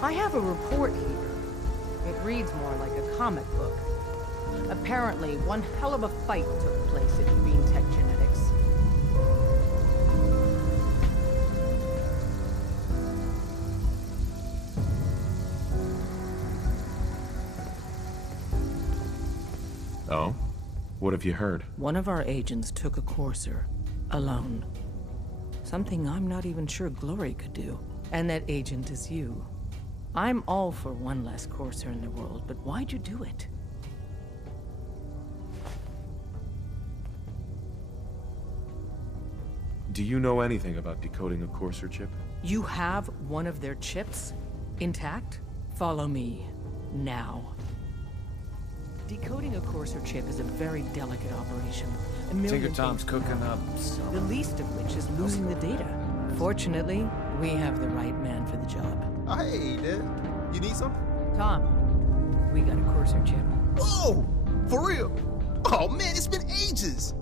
I have a report here. It reads more like a comic book. Apparently, one hell of a fight took place at GreenTech Genetics. Oh? What have you heard? One of our agents took a courser, alone. Something I'm not even sure Glory could do. And that agent is you. I'm all for one less courser in the world, but why'd you do it? Do you know anything about decoding a courser chip? You have one of their chips intact? Follow me, now. Decoding a courser chip is a very delicate operation. A million Tinker Tom's things can cooking happen, up some... the least of which is losing the data. Fortunately, we have the right man for the job. Hey, Dad. You need something? Tom, we got a courser chip. Whoa! For real? Oh, man, it's been ages!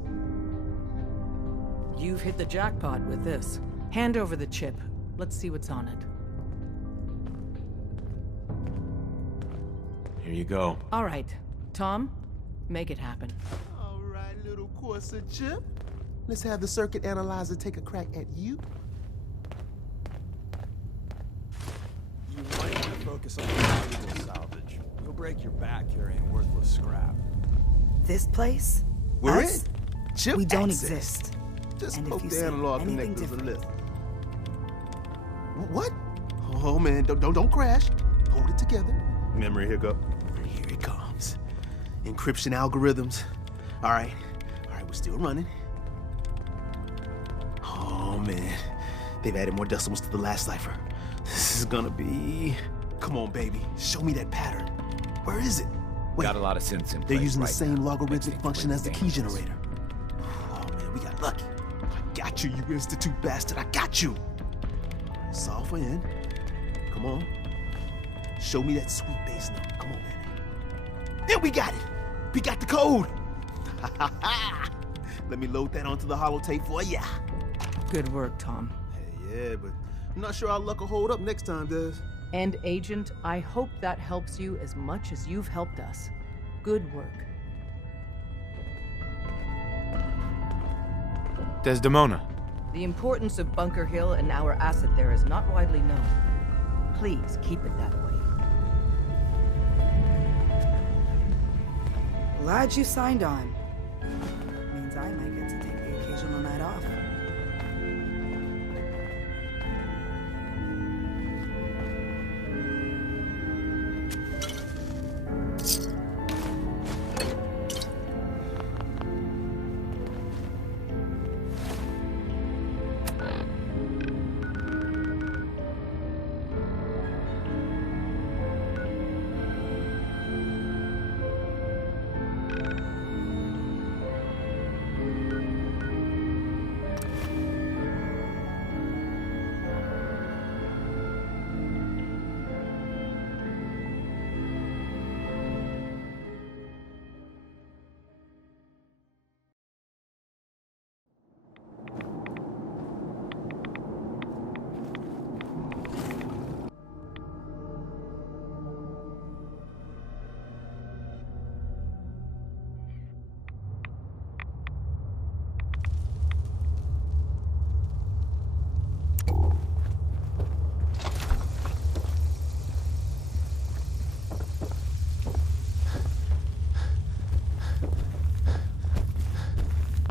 You've hit the jackpot with this. Hand over the chip. Let's see what's on it. Here you go. All right. Tom, make it happen. All right, little Corsa chip. Let's have the circuit analyzer take a crack at you. You might want to focus on valuable salvage. You'll break your back carrying worthless scrap. This place? We're Us? in. Chip We don't access. exist. Just And if poke you the see analog anything connectors a different- little. What? Oh man, don't crash. Hold it together. Memory hiccup. Here it comes. Encryption algorithms. All right, we're still running. Oh man, they've added more decimals to the last cipher. This is gonna be. Come on, baby, show me that pattern. Where is it? Wait, Got a lot of synths in they're place using the right same now. logarithmic Makes function as the key dangerous. generator. Oh man, we got lucky. I got you, you Institute bastard. I got you. Solve for N. Come on. Show me that sweet bass number. Come on, baby. Then we got it. We got the code. Let me load that onto the holotape for ya. Good work, Tom. Hey, yeah, but I'm not sure our luck will hold up next time, Des. And Agent, I hope that helps you as much as you've helped us. Good work. Desdemona. The importance of Bunker Hill and our asset there is not widely known. Please keep it that way. Glad you signed on. Means I might get to take the occasional night off.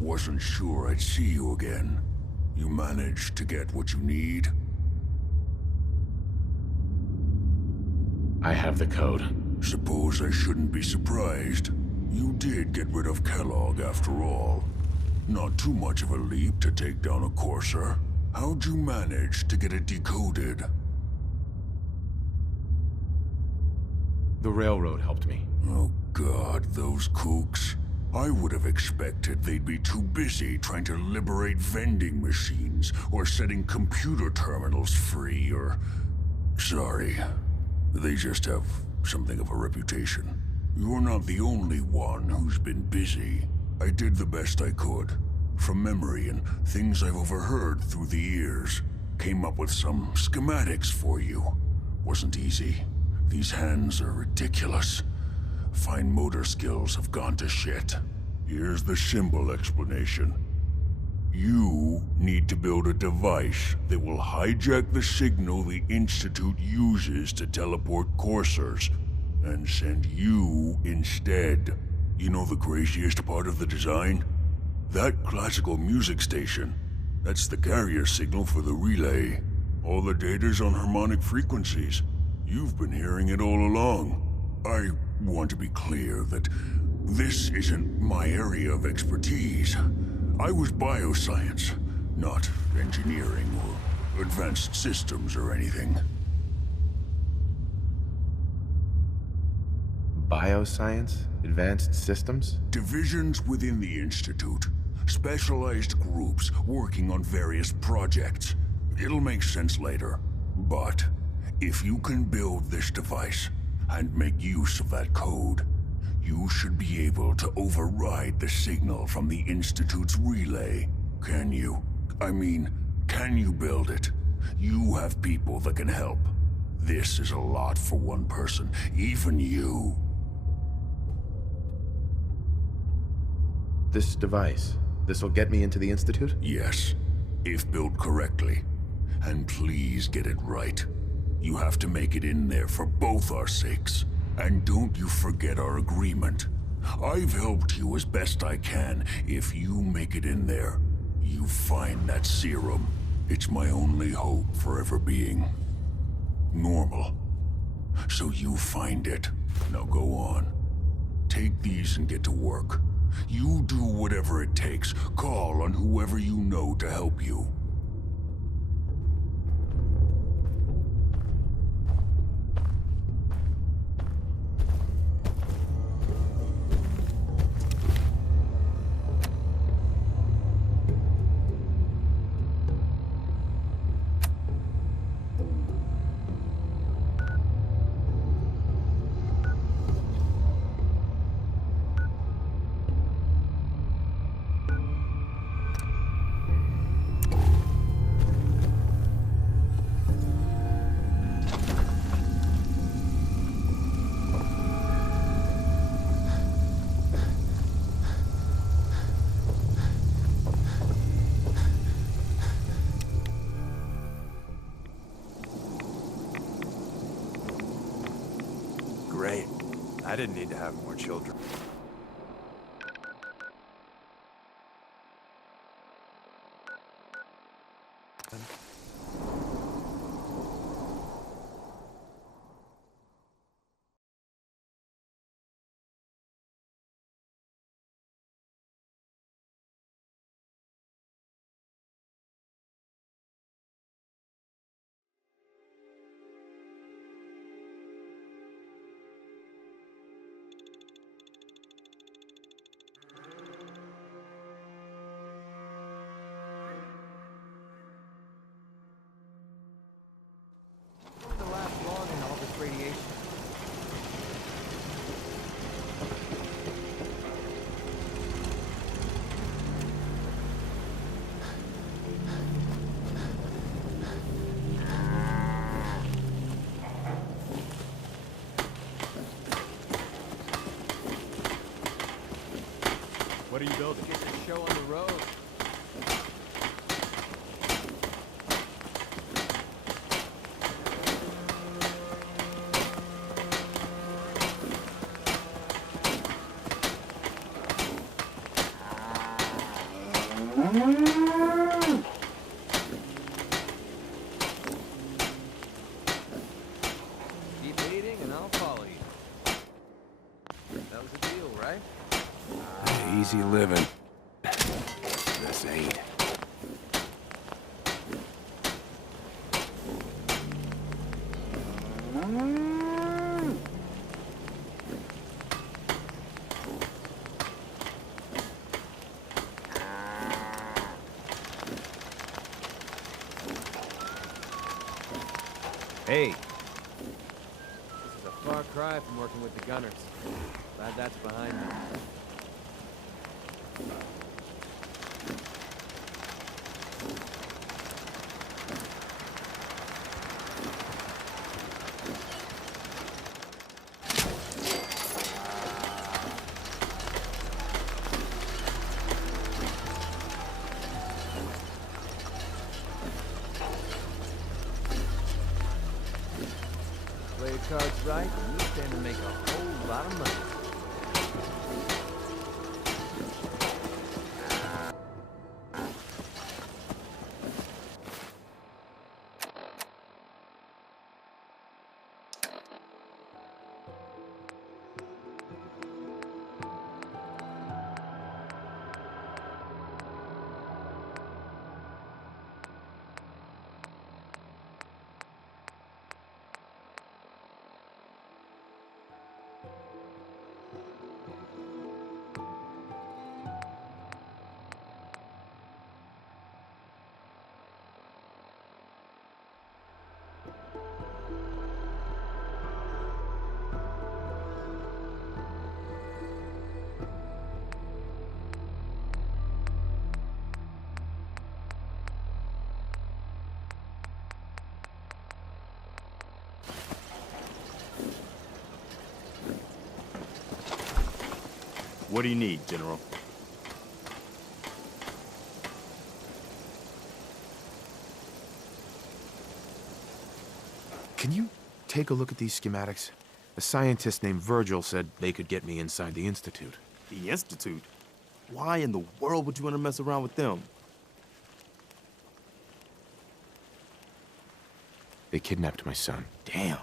Wasn't sure I'd see you again. You managed to get what you need? I have the code. Suppose I shouldn't be surprised. You did get rid of Kellogg after all. Not too much of a leap to take down a courser. How'd you manage to get it decoded? The railroad helped me. Oh God, those kooks. I would have expected they'd be too busy trying to liberate vending machines or setting computer terminals free or... Sorry. They just have something of a reputation. You're not the only one who's been busy. I did the best I could. From memory and things I've overheard through the years. Came up with some schematics for you. Wasn't easy. These hands are ridiculous. Fine motor skills have gone to shit. Here's the simple explanation. You need to build a device that will hijack the signal the Institute uses to teleport coursers, and send you instead. You know the craziest part of the design? That classical music station. That's the carrier signal for the relay. All the data's on harmonic frequencies. You've been hearing it all along. I want to be clear that this isn't my area of expertise. I was bioscience, not engineering or advanced systems or anything. Bioscience? Advanced systems? Divisions within the Institute. Specialized groups working on various projects. It'll make sense later. But if you can build this device and make use of that code, you should be able to override the signal from the Institute's relay. Can you? I mean, can you build it? You have people that can help. This is a lot for one person, even you. This device, this'll get me into the Institute? Yes, if built correctly. And please get it right. You have to make it in there for both our sakes. And don't you forget our agreement. I've helped you as best I can. If you make it in there, you find that serum. It's my only hope for ever being normal. So you find it. Now go on. Take these and get to work. You do whatever it takes. Call on whoever you know to help you. Great. I didn't need to have more children. To last long in all this radiation. What are you building? Get the show on the road. Keep leading and I'll follow you. That was the deal, right? Easy living. This ain't. Hey. This is a far cry from working with the gunners. Glad that's behind me. cards right, and you stand to make a whole lot of money. What do you need, General? Can you take a look at these schematics? A scientist named Virgil said they could get me inside the Institute. The Institute? Why in the world would you want to mess around with them? They kidnapped my son. Damn.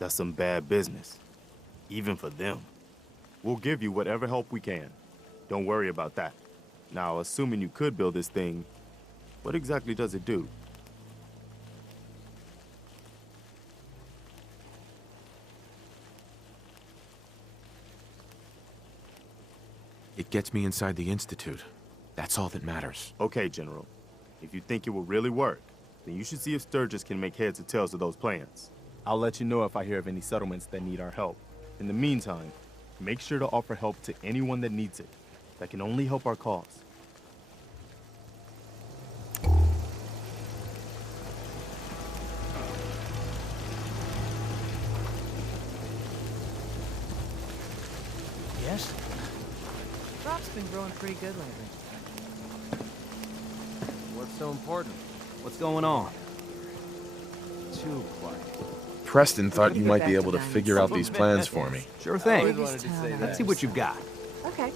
That's some bad business. Even for them. We'll give you whatever help we can. Don't worry about that. Now, assuming you could build this thing, what exactly does it do? It gets me inside the Institute. That's all that matters. Okay, General. If you think it will really work, then you should see if Sturgis can make heads or tails of those plans. I'll let you know if I hear of any settlements that need our help. In the meantime, make sure to offer help to anyone that needs it. That can only help our cause. Yes? Crop's been growing pretty good lately. What's so important? What's going on? Too quiet. Preston thought you Get might back be to able to dining. figure out these plans for me. Sure I thing. always wanted to say that. Let's see what you've got. Okay.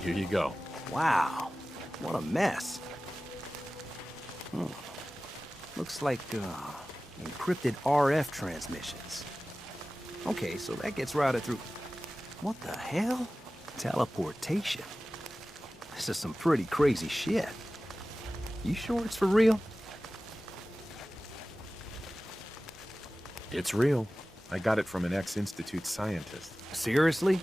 Here you go. Wow. What a mess. Looks like, encrypted RF transmissions. Okay, so that gets routed through... What the hell? Teleportation. This is some pretty crazy shit. You sure it's for real? It's real. I got it from an ex-Institute scientist. Seriously?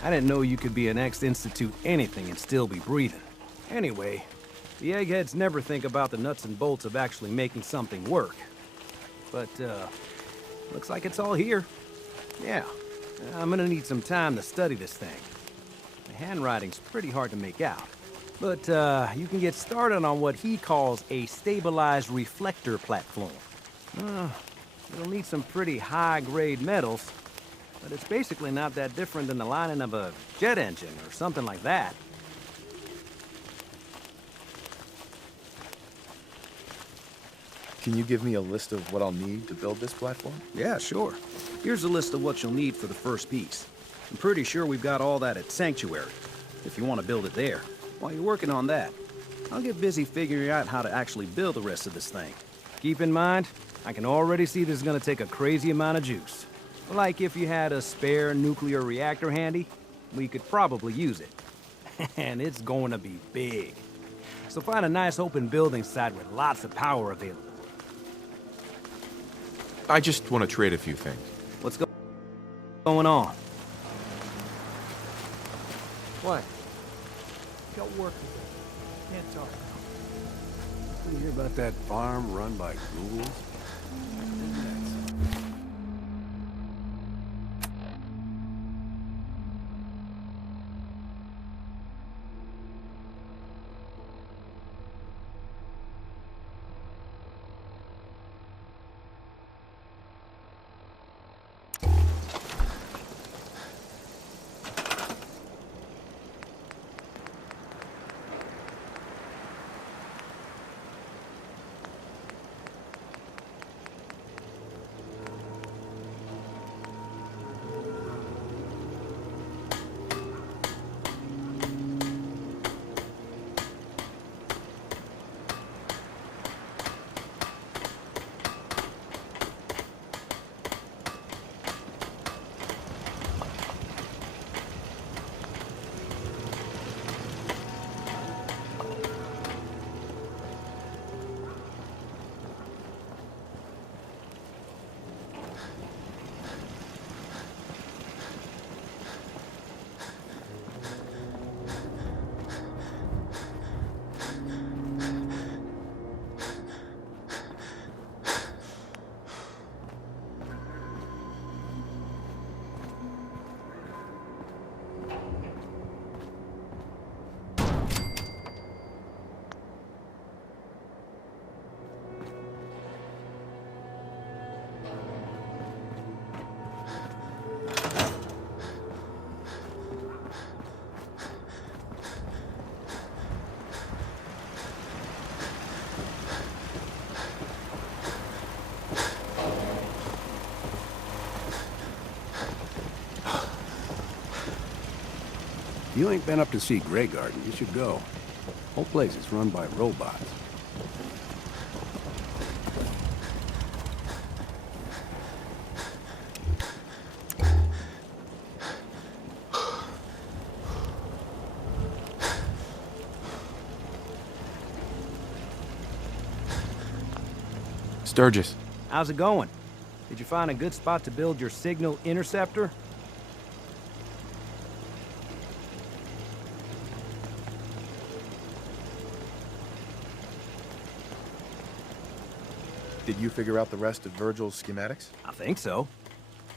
I didn't know you could be an ex-Institute anything and still be breathing. Anyway, the eggheads never think about the nuts and bolts of actually making something work. But, looks like it's all here. Yeah, I'm gonna need some time to study this thing. The handwriting's pretty hard to make out. But, you can get started on what he calls a stabilized reflector platform. It'll need some pretty high-grade metals, but it's basically not that different than the lining of a jet engine or something like that. Can you give me a list of what I'll need to build this platform? Yeah, sure. Here's a list of what you'll need for the first piece. I'm pretty sure we've got all that at Sanctuary, if you want to build it there. While you're working on that, I'll get busy figuring out how to actually build the rest of this thing. Keep in mind, I can already see this is gonna take a crazy amount of juice. Like if you had a spare nuclear reactor handy, we could probably use it. And it's going to be big. So find a nice open building site with lots of power available. I just want to trade a few things. What's going on? What? Got work to do. Can't talk. You hear about that farm run by ghouls? If you ain't been up to see Grey Garden, you should go. Whole place is run by robots. Sturgis. How's it going? Did you find a good spot to build your signal interceptor? Did you figure out the rest of Virgil's schematics? I think so.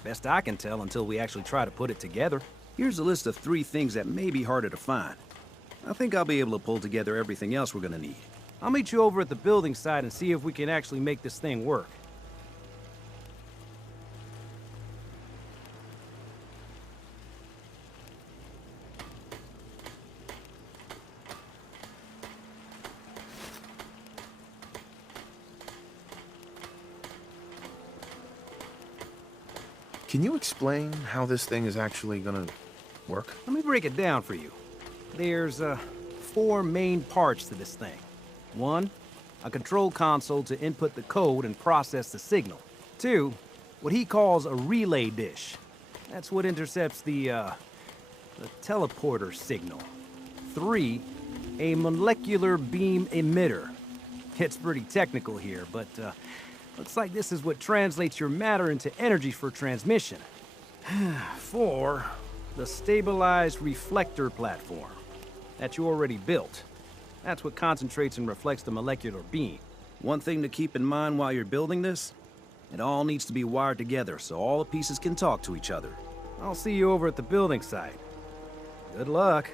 Best I can tell until we actually try to put it together. Here's a list of 3 things that may be harder to find. I think I'll be able to pull together everything else we're gonna need. I'll meet you over at the building site and see if we can actually make this thing work. Can you explain how this thing is actually gonna work? Let me break it down for you. There's 4 main parts to this thing. 1, a control console to input the code and process the signal. 2, what he calls a relay dish. That's what intercepts the teleporter signal. 3, a molecular beam emitter. It's pretty technical here, but looks like this is what translates your matter into energy for transmission. 4, the stabilized reflector platform that you already built. That's what concentrates and reflects the molecular beam. One thing to keep in mind while you're building this, it all needs to be wired together so all the pieces can talk to each other. I'll see you over at the building site. Good luck.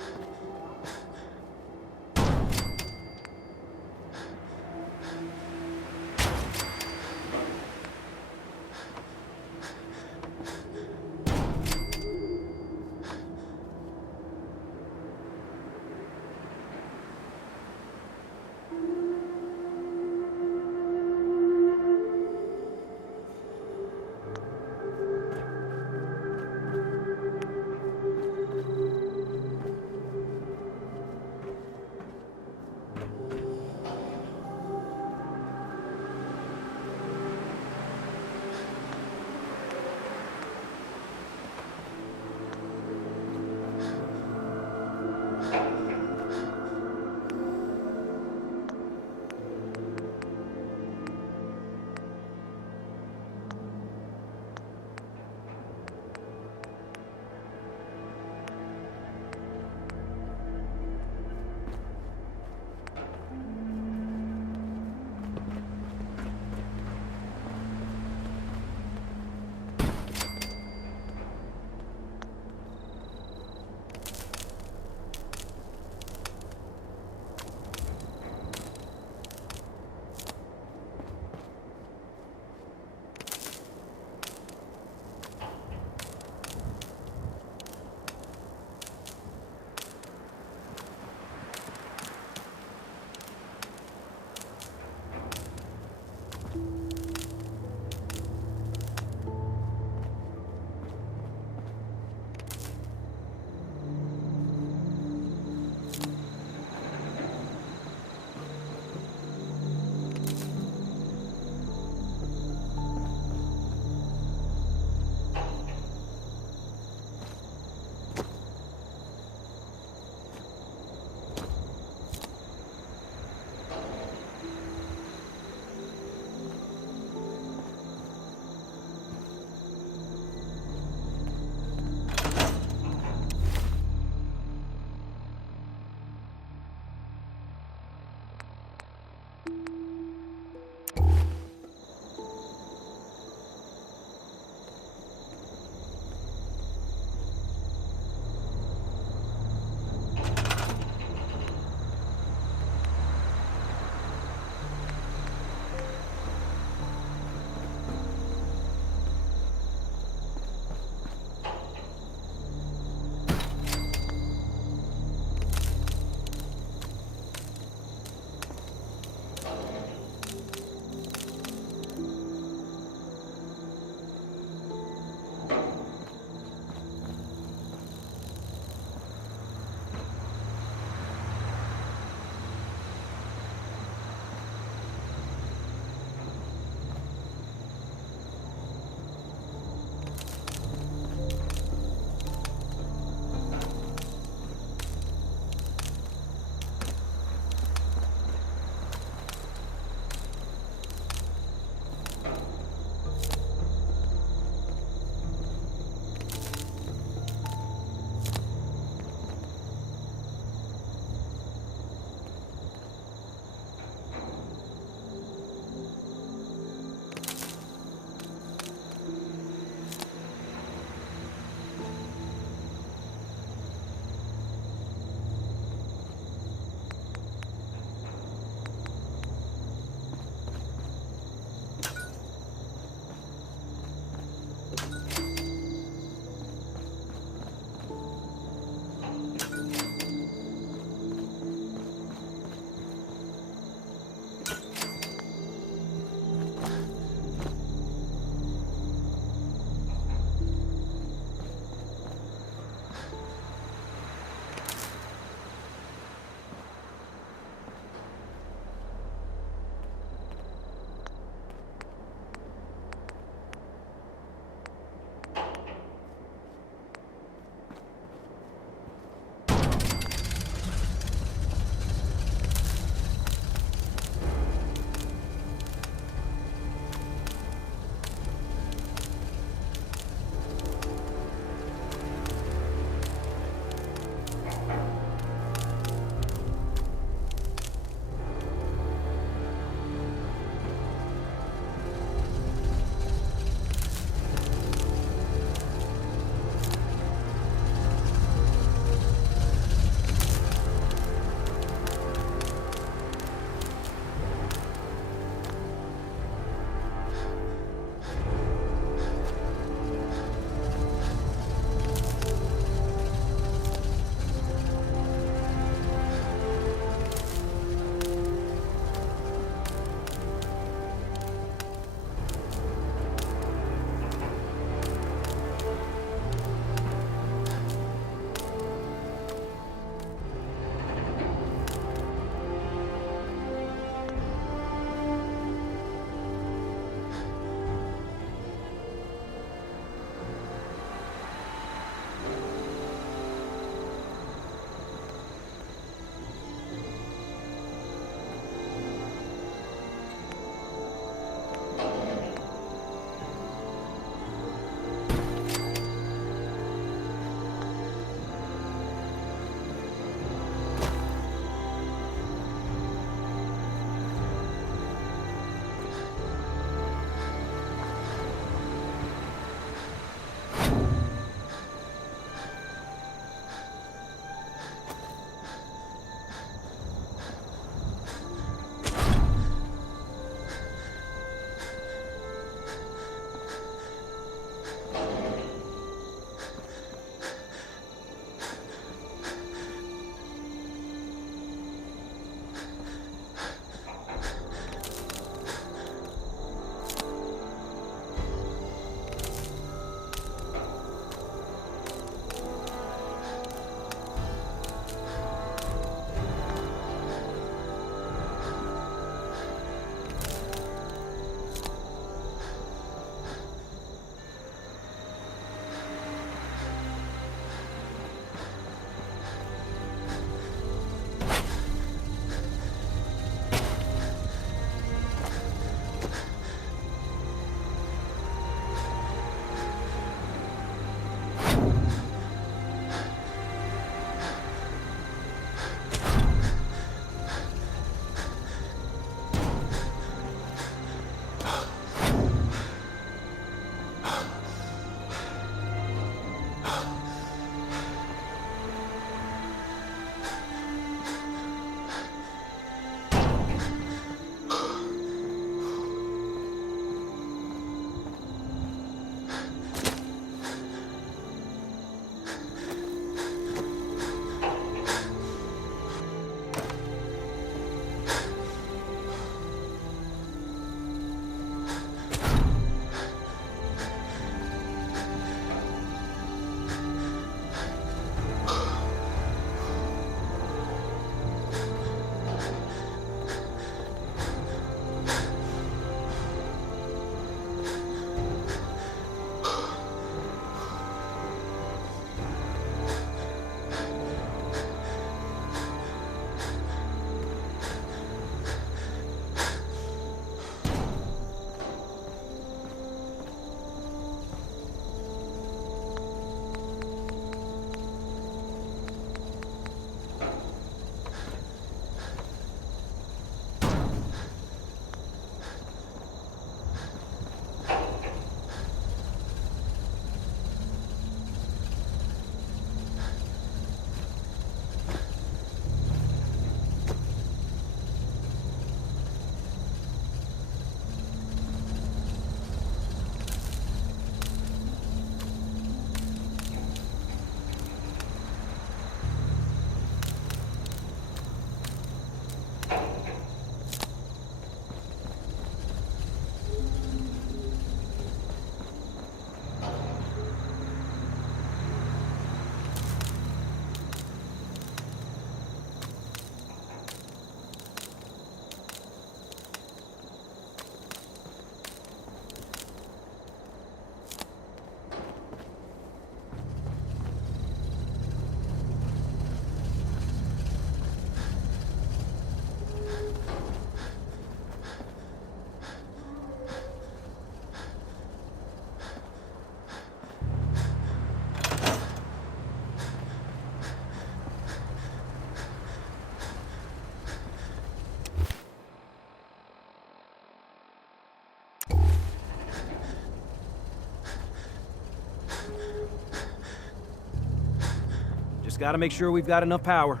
Just gotta make sure we've got enough power.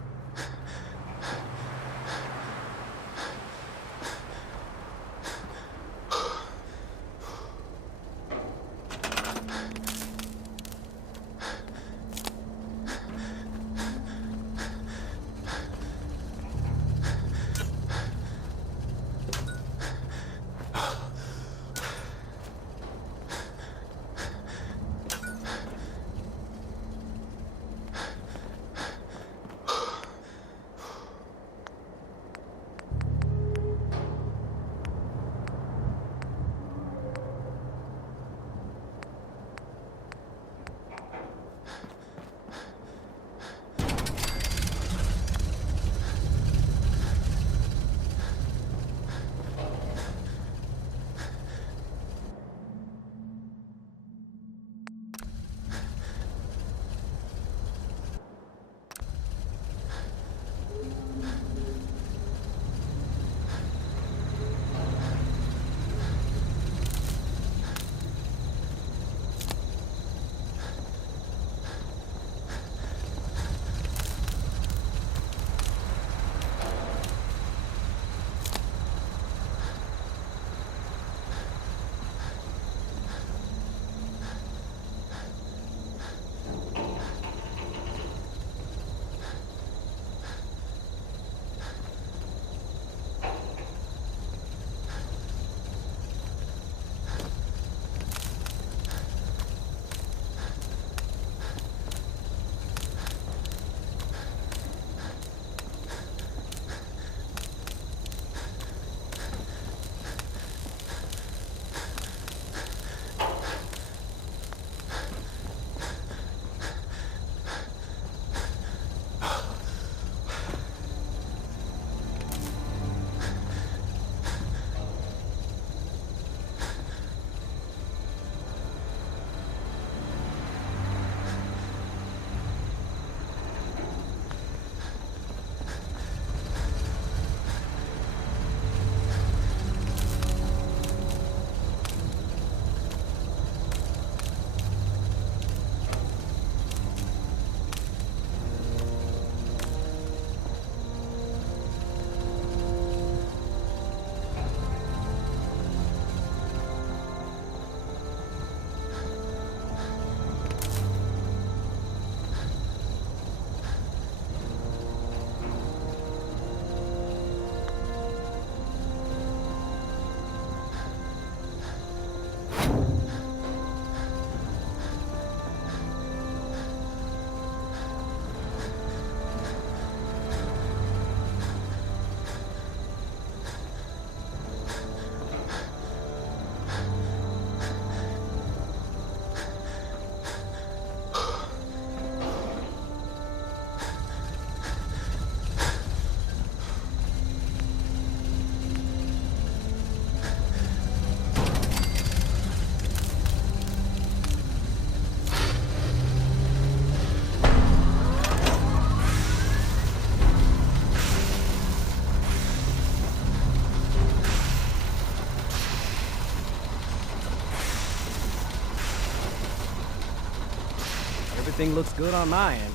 Everything looks good on my end.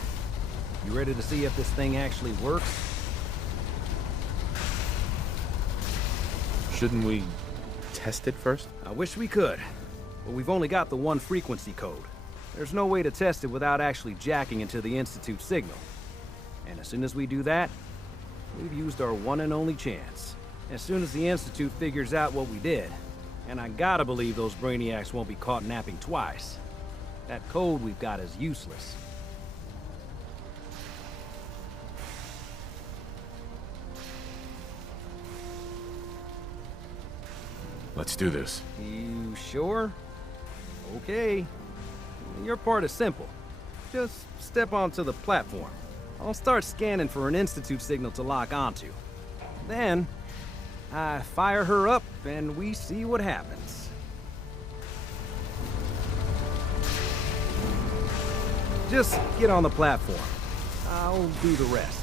You ready to see if this thing actually works? Shouldn't we test it first? I wish we could, but we've only got the one frequency code. There's no way to test it without actually jacking into the Institute signal. And as soon as we do that, we've used our one and only chance. As soon as the Institute figures out what we did, and I gotta believe those brainiacs won't be caught napping twice, that code we've got is useless. Let's do this. You sure? Okay. Your part is simple. Just step onto the platform. I'll start scanning for an Institute signal to lock onto. Then, I fire her up and we see what happens. Just get on the platform. I'll do the rest.